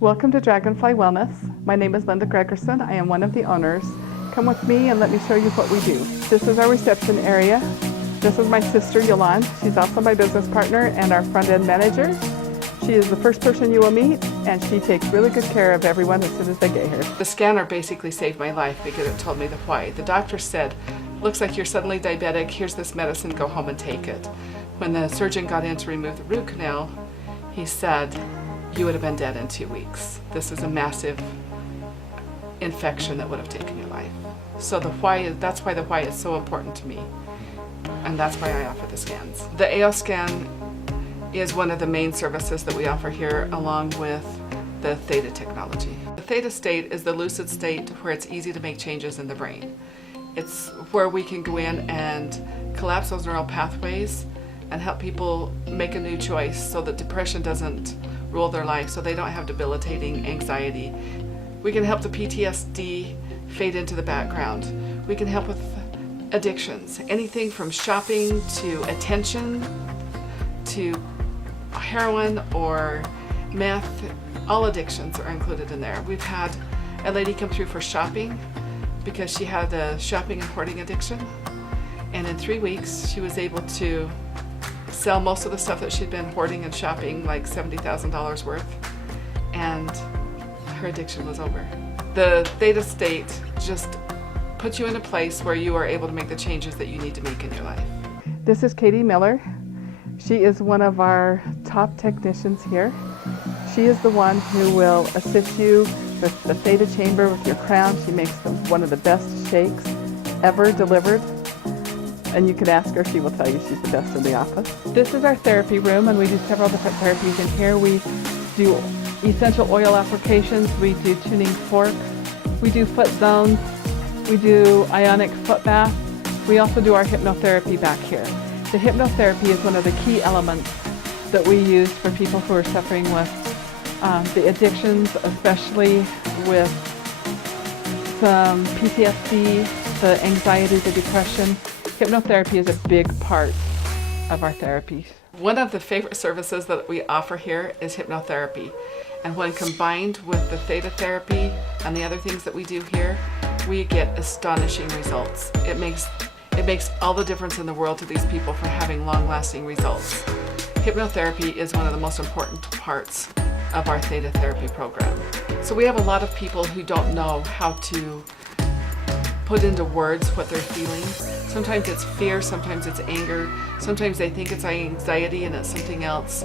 Welcome to Dragonfly Wellness. My name is Linda Gregerson. I am one of the owners. Come with me and let me show you what we do. This is our reception area. This is my sister Yolande. She's also my business partner and our front-end manager. She is the first person you will meet, and she takes really good care of everyone as soon as they get here. The scanner basically saved my life because it told me the why. The doctor said, looks like you're suddenly diabetic, here's this medicine, go home and take it. When the surgeon got in to remove the root canal, he said, you would have been dead in 2 weeks. This is a massive infection that would have taken your life. So that's why the why is so important to me. And that's why I offer the scans. The AO scan is one of the main services that we offer here, along with the theta technology. The theta state is the lucid state where it's easy to make changes in the brain. It's where we can go in and collapse those neural pathways and help people make a new choice so that depression doesn't rule their life, so they don't have debilitating anxiety. We can help the PTSD fade into the background. We can help with addictions, anything from shopping to attention to heroin or meth. All addictions are included in there. We've had a lady come through for shopping because she had a shopping and hoarding addiction, and in 3 weeks she was able to sell most of the stuff that she'd been hoarding and shopping, like $70,000 worth, and her addiction was over. The theta state just puts you in a place where you are able to make the changes that you need to make in your life. This is Katie Miller. She is one of our top technicians here. She is the one who will assist you with the theta chamber with your crown. She makes one of the best shakes ever delivered. And you can ask her, she will tell you she's the best in the office. This is our therapy room, and we do several different therapies in here. We do essential oil applications, we do tuning forks, we do foot zones, we do ionic foot bath. We also do our hypnotherapy back here. The hypnotherapy is one of the key elements that we use for people who are suffering with the addictions, especially with some PTSD, the anxiety, the depression. Hypnotherapy is a big part of our therapies. One of the favorite services that we offer here is hypnotherapy. And when combined with the theta therapy and the other things that we do here, we get astonishing results. It makes all the difference in the world to these people for having long-lasting results. Hypnotherapy is one of the most important parts of our theta therapy program. So we have a lot of people who don't know how to put into words what they're feeling. Sometimes it's fear, sometimes it's anger, sometimes they think it's anxiety and it's something else.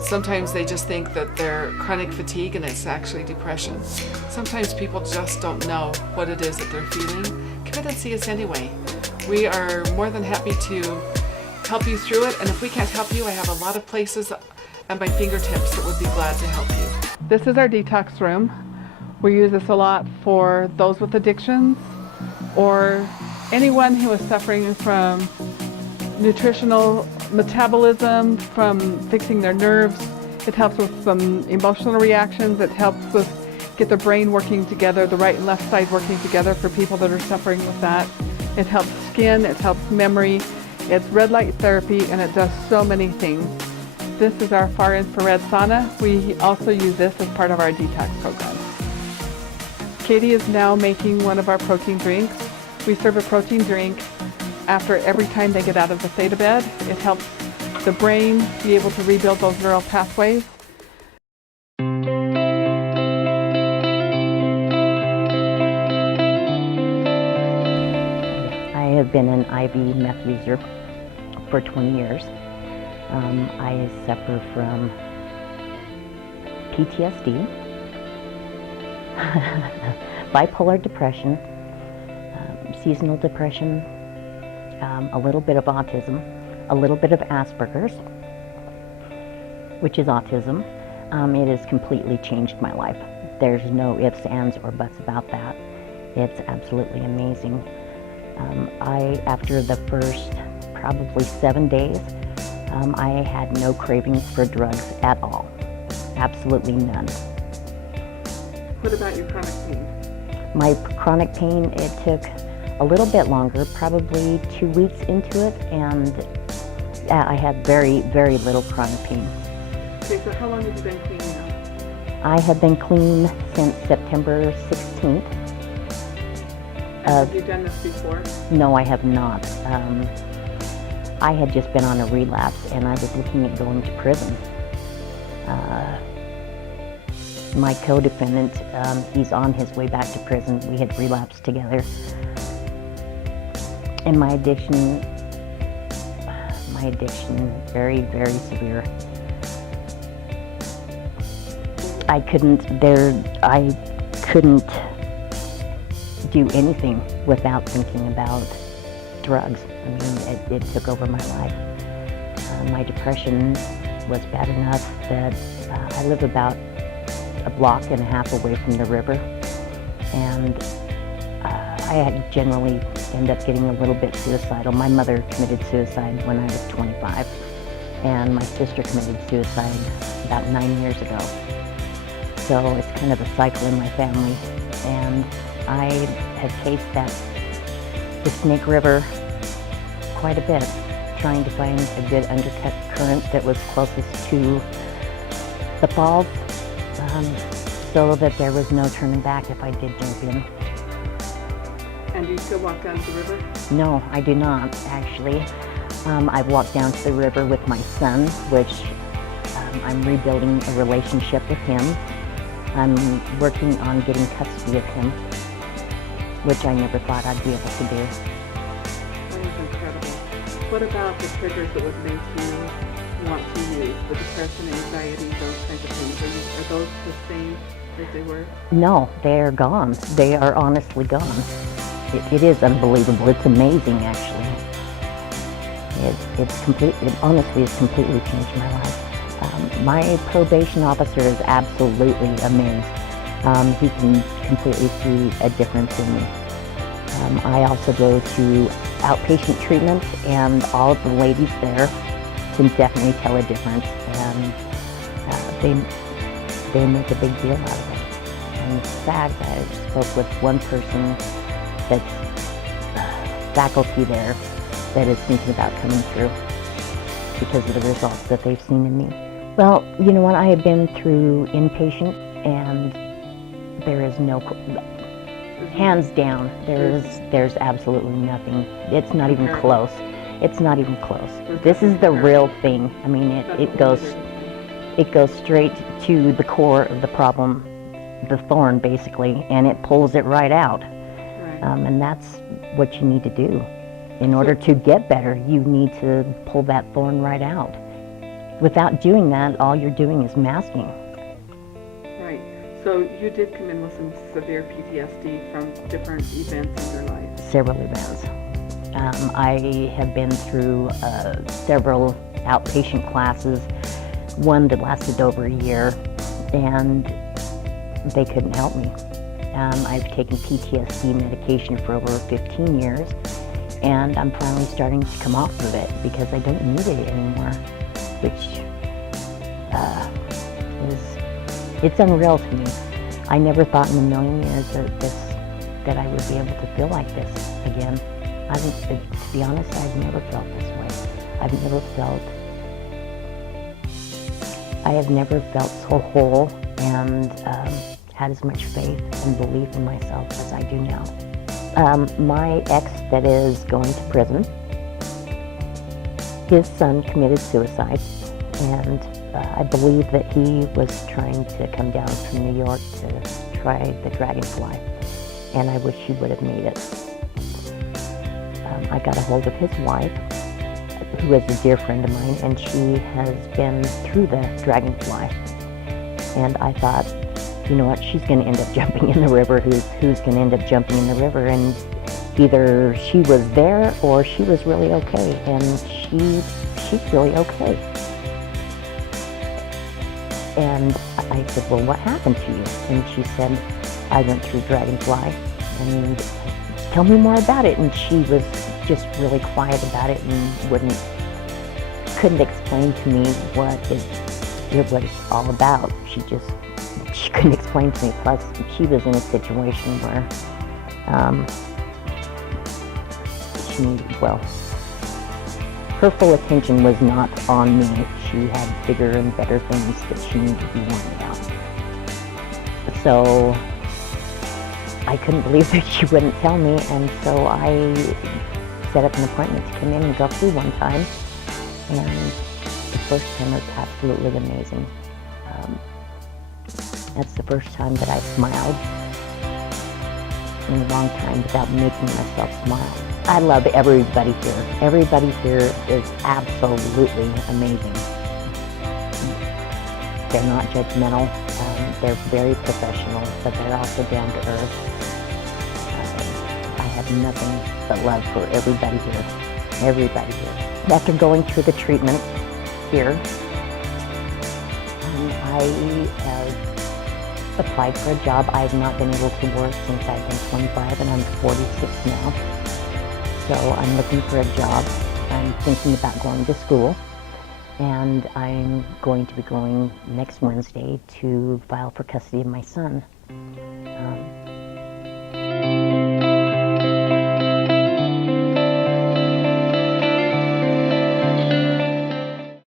Sometimes they just think that they're chronic fatigue and it's actually depression. Sometimes people just don't know what it is that they're feeling. Come in and see us anyway. We are more than happy to help you through it, and if we can't help you, I have a lot of places at my fingertips that would be glad to help you. This is our detox room. We use this a lot for those with addictions or anyone who is suffering from nutritional metabolism, from fixing their nerves. It helps with some emotional reactions. It helps with get the brain working together, the right and left side working together for people that are suffering with that. It helps skin, it helps memory. It's red light therapy, and it does so many things. This is our far infrared sauna. We also use this as part of our detox program. Katie is now making one of our protein drinks. We serve a protein drink after every time they get out of the theta bed. It helps the brain be able to rebuild those neural pathways. I have been an IV meth user for 20 years. I suffer from PTSD, bipolar depression, seasonal depression, a little bit of autism, a little bit of Asperger's, which is autism. It has completely changed my life. There's no ifs, ands, or buts about that. It's absolutely amazing. After the first probably 7 days, I had no cravings for drugs at all. Absolutely none. What about your chronic pain? My chronic pain, it took a little bit longer, probably 2 weeks into it, and I had very, very little chronic pain. Okay, so how long have you been clean now? I have been clean since September 16th. Have you done this before? No, I have not. I had just been on a relapse and I was looking at going to prison. My co-defendant, he's on his way back to prison. We had relapsed together. And my addiction, very, very severe. I couldn't do anything without thinking about drugs. I mean, it took over my life. My depression was bad enough that I live about a block and a half away from the river, and I generally end up getting a little bit suicidal. My mother committed suicide when I was 25, and my sister committed suicide about 9 years ago. So it's kind of a cycle in my family, and I have faced the Snake River quite a bit, trying to find a good undercut current that was closest to the falls, so that there was no turning back if I did jump in. And do you still walk down to the river? No, I do not, actually. I've walked down to the river with my son, which I'm rebuilding a relationship with him. I'm working on getting custody of him, which I never thought I'd be able to do. That is incredible. What about the triggers that would make you want to use? The depression, anxiety, those kinds of things. Are those the same as they were? No, they're gone. They are honestly gone. It is unbelievable. It's amazing, actually. It honestly has completely changed my life. My probation officer is absolutely amazed. He can completely see a difference in me. I also go to outpatient treatment, and all of the ladies there can definitely tell a difference, and they make a big deal out of it. And in fact, I spoke with one person that's faculty there that is thinking about coming through because of the results that they've seen in me. Well, you know what, I have been through inpatient, and there is no, hands down, there's absolutely nothing. It's not even close. It's not even close. This is the real thing. I mean, it goes straight to the core of the problem, the thorn basically, and it pulls it right out. And that's what you need to do. In order to get better, you need to pull that thorn right out. Without doing that, all you're doing is masking. Right. So you did come in with some severe PTSD from different events in your life. Several events. I have been through several outpatient classes, one that lasted over a year, and they couldn't help me. I've taken PTSD medication for over 15 years, and I'm finally starting to come off of it because I don't need it anymore, which it's unreal to me. I never thought in a million years that I would be able to feel like this again. To be honest, I've never felt this way. I have never felt so whole and had as much faith and belief in myself as I do now. My ex that is going to prison, his son committed suicide, and I believe that he was trying to come down from New York to try the Dragonfly, and I wish he would have made it. I got a hold of his wife, who is a dear friend of mine, and she has been through the Dragonfly. And I thought, you know what, she's going to end up jumping in the river. Who's going to end up jumping in the river? And either she was there or she was really okay, and she's really okay. And I said, well, what happened to you? And she said, I went through Dragonfly, and tell me more about it. And she was just really quiet about it and couldn't explain to me what it's all about. She couldn't explain to me. Plus, she was in a situation where her full attention was not on me. She had bigger and better things that she needed to be worrying about. So I couldn't believe that she wouldn't tell me, and so I set up an appointment to come in and go through one time, and the first time was absolutely amazing. That's the first time that I smiled in a long time without making myself smile. I love everybody here. Everybody here is absolutely amazing. They're not judgmental. They're very professional, but they're also down to earth. I have nothing but love for everybody here. Everybody here. After going through the treatment here, I have applied for a job. I have not been able to work since I've been 25 and I'm 46 now. So I'm looking for a job. I'm thinking about going to school, and I'm going to be going next Wednesday to file for custody of my son.